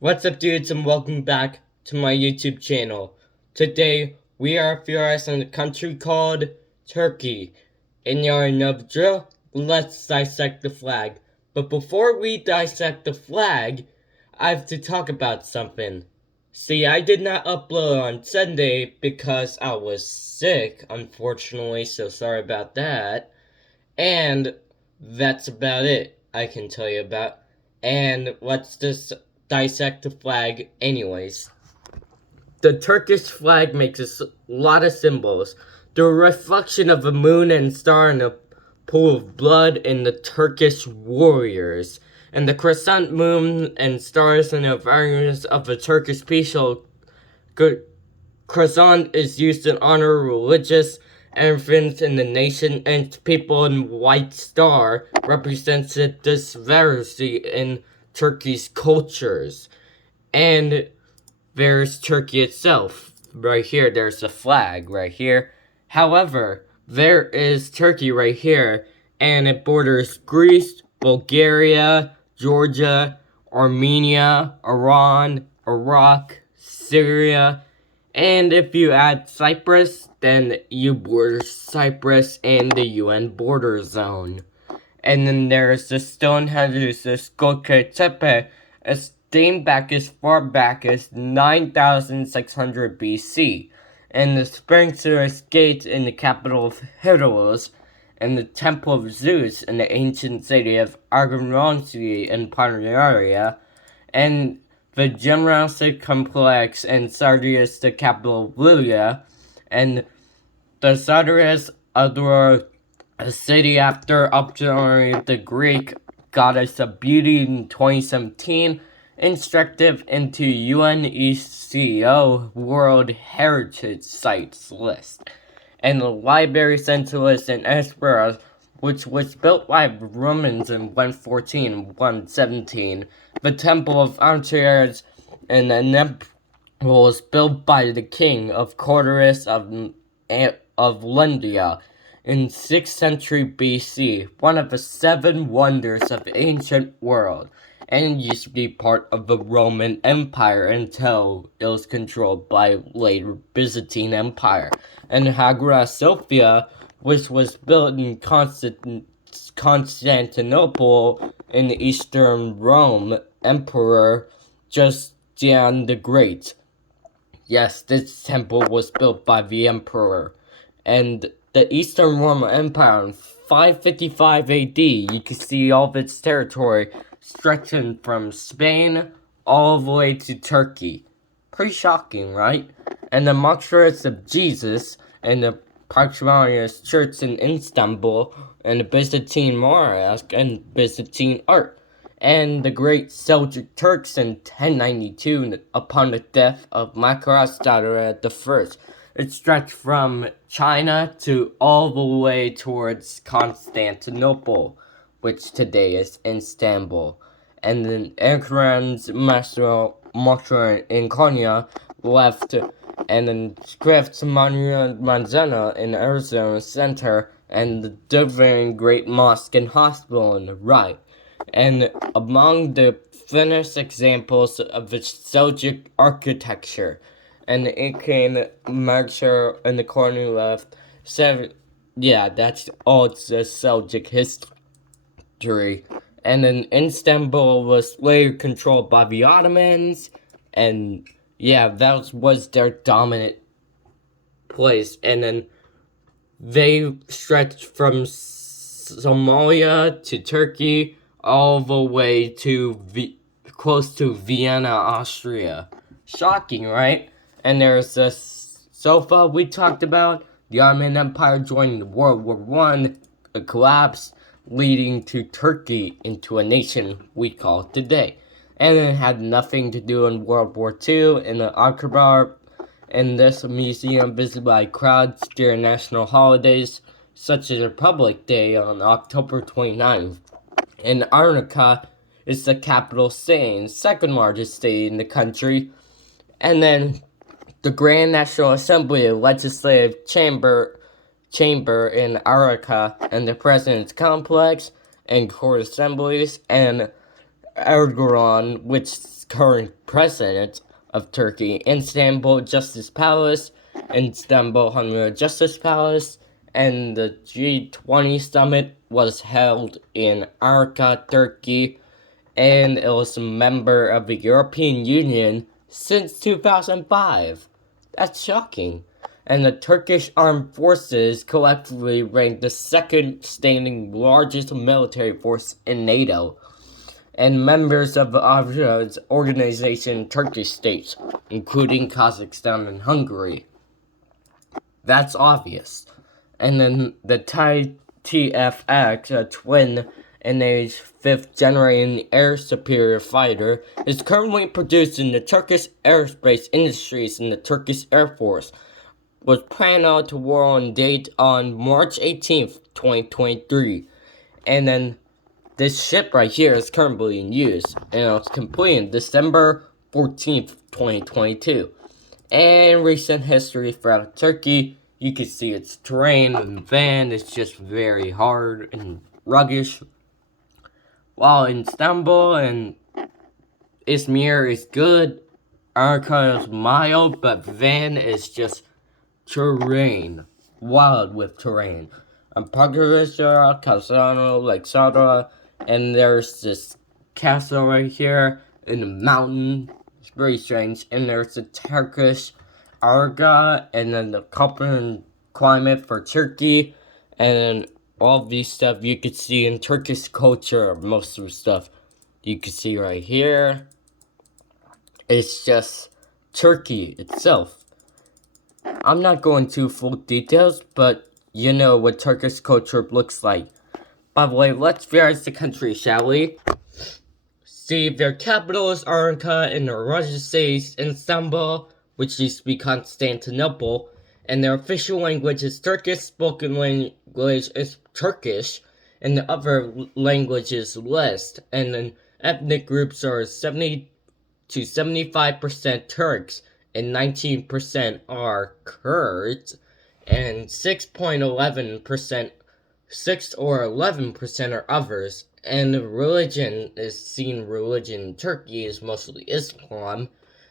What's up, dudes, and welcome back to my YouTube channel. Today, we are furious in a country called Turkey. And you already know the drill, let's dissect the flag. But before we dissect the flag, I have to talk about something. See, I did not upload on Sunday because I was sick, unfortunately, so sorry about that. And that's about it I can tell you about. And let's just dissect the flag anyways. The Turkish flag makes a lot of symbols. The reflection of a moon and star in a pool of blood in the Turkish warriors. And the crescent moon and stars in the variants of the Turkish peaceful croissant is used in honor of religious infants in the nation, and people in white star represents the diversity in Turkey's cultures. And there's Turkey itself. Right here, there's a flag right here. However, there is Turkey right here, and it borders Greece, Bulgaria, Georgia, Armenia, Iran, Iraq, Syria, and if you add Cyprus, then you border Cyprus and the UN border zone. And then there's the Stonehenge, the Göbekli Tepe, as dating back as far back as 9,600 BC, and the Sphinx's Gate in the capital of Hyrule, and the Temple of Zeus in the ancient city of Argonauti in Pannonia, and the Gymnastic Complex in Sardius, the capital of Libya, and the Sardius Adora, a city after honoring the Greek goddess of beauty in 2017, instructive into UNESCO World Heritage Sites list, and the Library Centralis in Esperas, which was built by the Romans in 114 and 117. The Temple of Artemis and the Nepal was built by the king of Cordus of Lundia in 6th century BC, one of the 7 wonders of the ancient world, and used to be part of the Roman Empire until it was controlled by later Byzantine Empire. And Hagia Sophia, which was built in Constantinople in Eastern Rome, Emperor Justinian the Great. Yes, this temple was built by the emperor. And the Eastern Roman Empire in 555 AD, you can see all of its territory stretching from Spain all the way to Turkey. Pretty shocking, right? And the Martyrs of Jesus and the Patriarch's Church in Istanbul and the Byzantine Mosque and Byzantine art. And the great Seljuk Turks in 1092 upon the death of Makaras I. It stretched from China to all the way towards Constantinople, which today is Istanbul. And then Ekran's Master in Konya left, and then Scripts Manzana in Arizona Center, and the Duvern Great Mosque and Hospital on the right. And among the finished examples of the Seljuk architecture, and it can measure in the corner left 7. Yeah, that's all the Seljuk history. And then Istanbul was later controlled by the Ottomans, and yeah, that was their dominant place. And then they stretched from Somalia to Turkey all the way to close to Vienna, Austria. Shocking, right? And there's the sofa we talked about. The Ottoman Empire joined World War I, a collapse, leading to Turkey into a nation we call today. And it had nothing to do in World War II. In the Akbar, in this museum visited by crowds during national holidays, such as Republic Day on October 29th. And Arnica is the capital city and second largest city in the country. And then the Grand National Assembly Legislative Chamber in Arica, and the President's Complex, and court assemblies, and Erdogan, which is current president of Turkey, Istanbul Justice Palace, Istanbul Hungary Justice Palace, and the G20 summit was held in Ankara, Turkey, and it was a member of the European Union since 2005. That's shocking. And the Turkish armed forces collectively ranked the second standing largest military force in NATO, and members of the organization Turkish states, including Kazakhstan and Hungary. That's obvious. And then the TFX, a twin NH 5th generation air superior fighter, is currently produced in the Turkish aerospace industries in the Turkish Air Force, was planned out to war on date on March 18th, 2023. And then this ship right here is currently in use, and it was completed December 14th, 2022. And recent history throughout Turkey, you can see its terrain and van is just very hard and rugged. While in Istanbul and Izmir is good, Ankara is mild, but van is just terrain, wild with terrain. Pakistan, Kasano, like Sadra, and there's this castle right here in the mountain. It's very strange. And there's the Turkish Arga, and then the Koppen climate for Turkey, and all these stuff you could see in Turkish culture. Most of the stuff you can see right here. It's just Turkey itself. I'm not going to full details, but you know what Turkish culture looks like. By the way, let's visit the country, shall we? See, their capital is Ankara, and their largest city is Istanbul, which used to be Constantinople, and their official language is Turkish, spoken language is Turkish, and the other language is less, and then ethnic groups are 70 to 75% Turks, and 19% are Kurds, and 6 or 11% are others. And religion in Turkey is mostly Islam,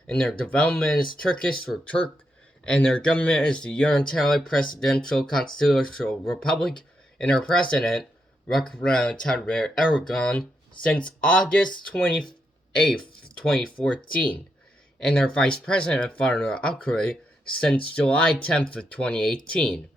and their development is Turkish or Turk, and their government is the unitary presidential constitutional republic, and their president, Recep Tayyip Erdogan, since August 28th, 2014, and their vice president, Father Akre, since July 10th of 2018,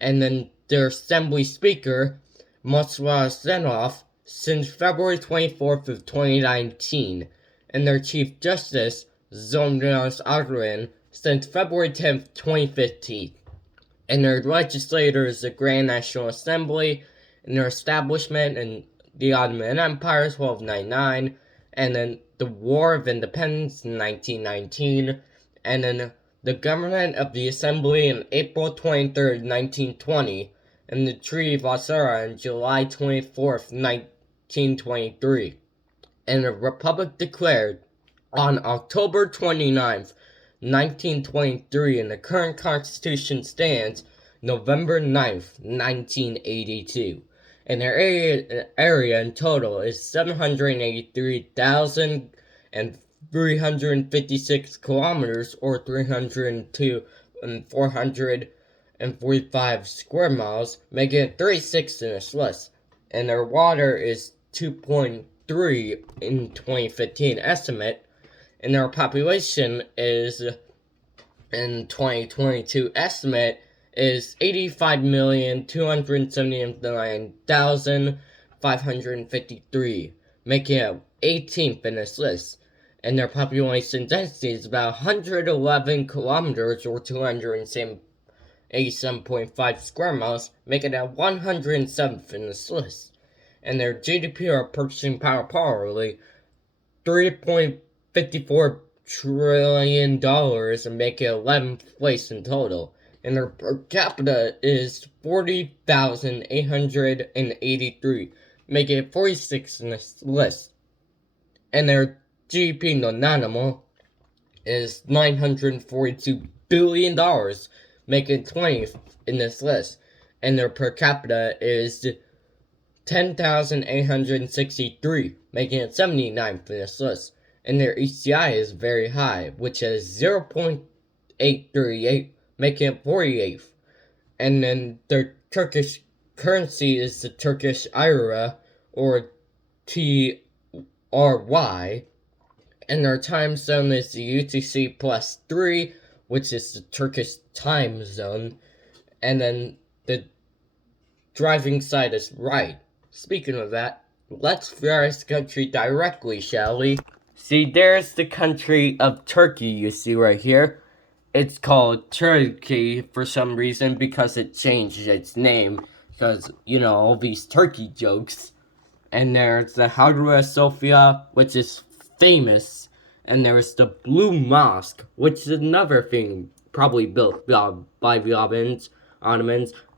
and then their assembly speaker, Mustafa Zenov, since February 24th of 2019, and their chief justice, Zomnas Agrin, since February 10th, 2015, and their legislators, the Grand National Assembly, and their establishment in the Ottoman Empire, 1299, and then the War of Independence in 1919, and then the government of the Assembly in April 23rd, 1920, and the Treaty of Osara on July 24th, 1923, and a republic declared on October 29th, 1923, and the current constitution stands November 9th, 1982. And their area in total is 783,356 kilometers, or 302,445 square miles, making it 36th in this list. And their water is 2.3 in 2015 estimate, and their population is, in 2022 estimate, is 85,279,553, making it 18th in this list. And their population density is about 111 kilometers, or 287.5 square miles, making it 107th in this list. And their GDP or purchasing power probably $3.54 trillion and make it 11th place in total. And their per capita is 40,883, making it 46th in this list. And their GDP non-animal is $942 billion, making it 20th in this list. And their per capita is 10,863, making it 79th in this list. And their HCI is very high, which is 0.838, making it 48th. And then their Turkish currency is the Turkish lira, or TRY, and their time zone is the UTC plus 3, which is the Turkish time zone, and then the driving side is right. Speaking of that, let's fly this country directly, shall we? See, there's the country of Turkey you see right here. It's called Turkey for some reason because it changed its name. Because, all these turkey jokes. And there's the Hagia Sophia, which is famous. And there's the Blue Mosque, which is another thing probably built by the Ottomans.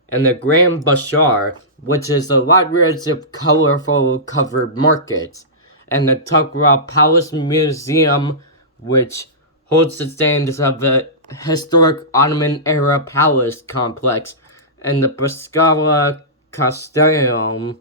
And the Grand Bazaar, which is a lot of colorful covered markets. And the Tokra Palace Museum, which holds the standards of the historic Ottoman-era palace complex. And the Pescara Castellum,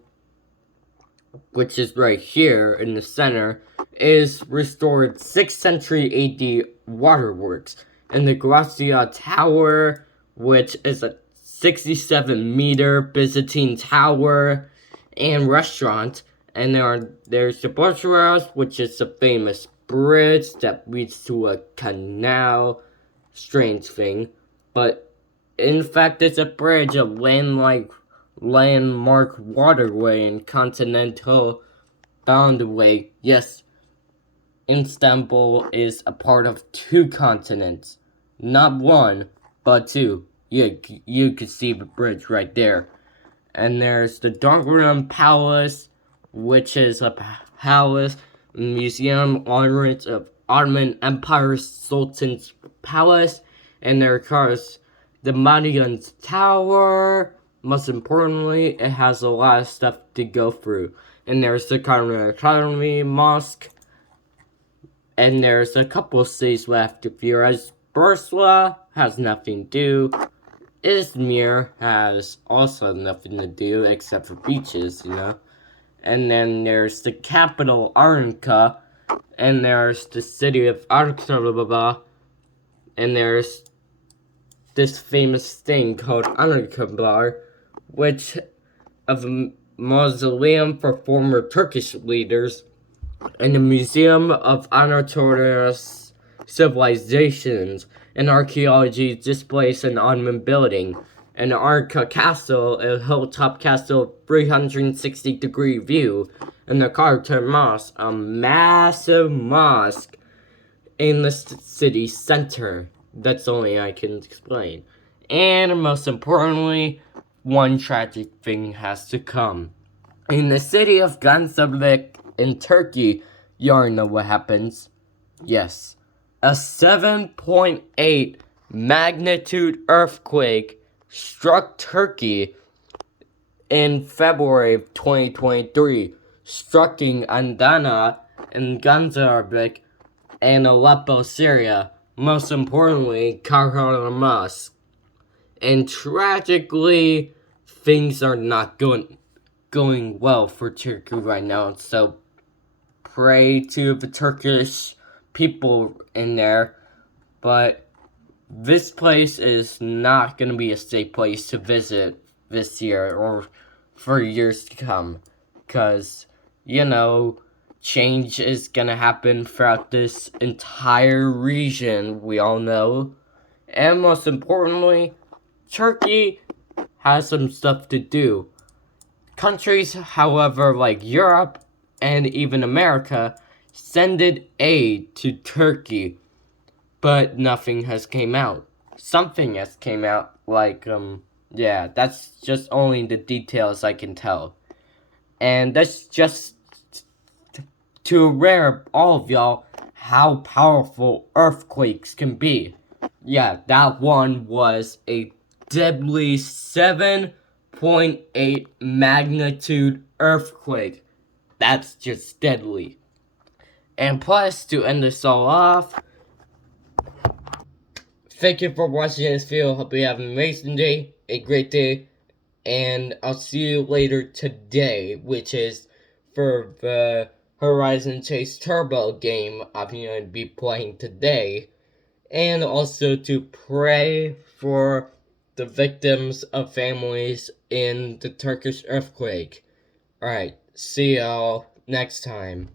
which is right here in the center, is restored 6th century AD waterworks. And the Grazia Tower, which is a 67-meter Byzantine tower and restaurant. And there's the Bosphorus, which is a famous bridge that leads to a canal. Strange thing. But in fact, it's a bridge, a landmark waterway and continental boundary. Yes, Istanbul is a part of 2 continents. Not 1, but 2. You can see the bridge right there. And there's the Darkroom Palace, which is a palace museum honoring of Ottoman Empire Sultan's Palace. And there's the Madigan's Tower. Most importantly, it has a lot of stuff to go through. And there's the Academy Mosque. And there's a couple cities left to view, as Bursa has nothing to do. Izmir has also nothing to do except for beaches, And then there's the capital, Ankara. And there's the city of Ankara. And there's this famous thing called Ankara, which of a mausoleum for former Turkish leaders, and the Museum of Anatolia's Civilizations, and archaeology displays an Ottoman building, and the Ankara Castle, a hilltop castle, 360-degree view, and the Kartal Mosque, a massive mosque in the city center. That's only I can explain. And most importantly, one tragic thing has to come. In the city of Gaziantep in Turkey, you already know what happens. Yes, a 7.8 magnitude earthquake struck Turkey in February of 2023, striking Adana and Gaziantep and Aleppo, Syria. Most importantly, Kartal Mosque. And tragically, things are not going well for Turkey right now. So pray to the Turkish people in there. But this place is not going to be a safe place to visit this year or for years to come. Because, change is going to happen throughout this entire region, we all know. And most importantly, Turkey has some stuff to do. Countries, however, like Europe and even America, sended aid to Turkey, but nothing has came out. Something has came out, that's just only the details I can tell. And that's just to aware all of y'all how powerful earthquakes can be. Yeah, that one was a deadly 7.8 magnitude earthquake. That's just deadly. And plus, to end this all off, thank you for watching this video. Hope you have an amazing day, a great day, And I'll see you later today, which is for the Horizon Chase Turbo game I'm going to be playing today. And also to pray for the victims of families in the Turkish earthquake. Alright, see y'all next time.